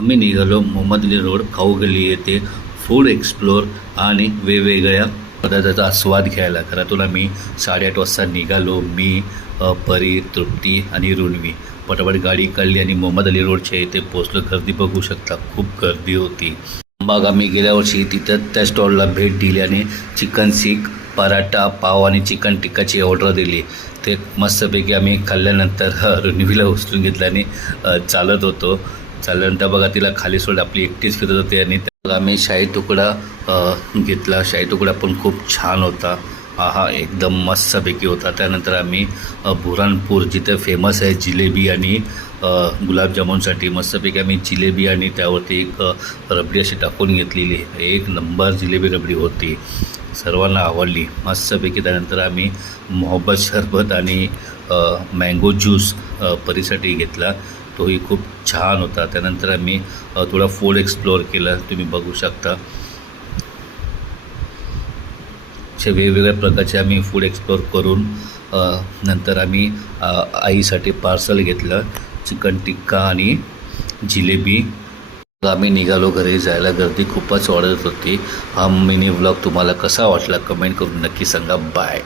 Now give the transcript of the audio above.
आम्ही निघालो मोहम्मद अली रोड खाऊ गल्ली येथे फूड एक्सप्लोर आणि वेगवेगळ्या पदार्थाचा आस्वाद घ्यायला. घरातून आम्ही 8:30 वाजता निघालो. मी परी, तृप्ती आणि रुणवी पटापट गाडी काढली आणि मोहम्मद अली रोडच्या इथे पोचलो. गर्दी बघू शकता, खूप गर्दी होती. मग आम्ही गेल्या वर्षी तिथं त्या स्टॉलला भेट दिली आणि चिकन सीख, पराठा, पाव आणि चिकन टिक्काची ऑर्डर दिली. ते मस्तपैकी आम्ही खाल्ल्यानंतर रुणवीला उचलून घेतलं आणि चालत होतो. चालल्यानंतर बघा तिला खाली सोड आपली एकटीच फिरत होते आणि त्याला आम्ही शाही तुकडा घेतला. शाही तुकडा पण खूप छान होता. हा एकदम मस्तपैकी होता. त्यानंतर आम्ही बुऱ्हाणपूर जिथे फेमस आहे जिलेबी आणि गुलाबजामुनसाठी मस्तपैकी आम्ही जिलेबी आणि त्यावरती एक रबडी अशी टाकून घेतलेली. एक नंबर जिलेबी रबडी होती, सर्वांना आवडली मस्तपैकी. त्यानंतर आम्ही मोहब्बत शरबत आणि मँगो ज्यूस परीसाठी घेतला, तोही खूप छान होता. त्यानंतर आम्ही थोडा फूड एक्सप्लोअर केला, तुम्ही बघू शकता. असे वेगवेगळ्या प्रकारचे आम्ही फूड एक्सप्लोअर करून नंतर आम्ही आईसाठी पार्सल घेतलं, चिकन टिक्का आणि जिलेबी. आम्ही निघालो घरी जायला. गर्दी खूपच वाढत होती. हा मिनी व्लॉग तुम्हाला कसा वाटला कमेंट करून नक्की सांगा. बाय.